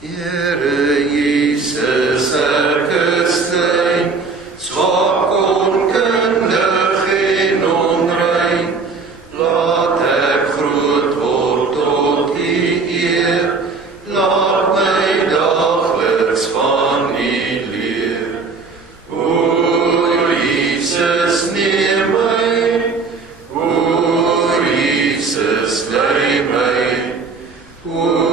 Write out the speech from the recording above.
Here Jesus erkestein, zwak onkundig en onrein, laat ek groot word tot die eer, laat my dageliks van U leer. O Jesus, neem my, o Jesus, lei my, o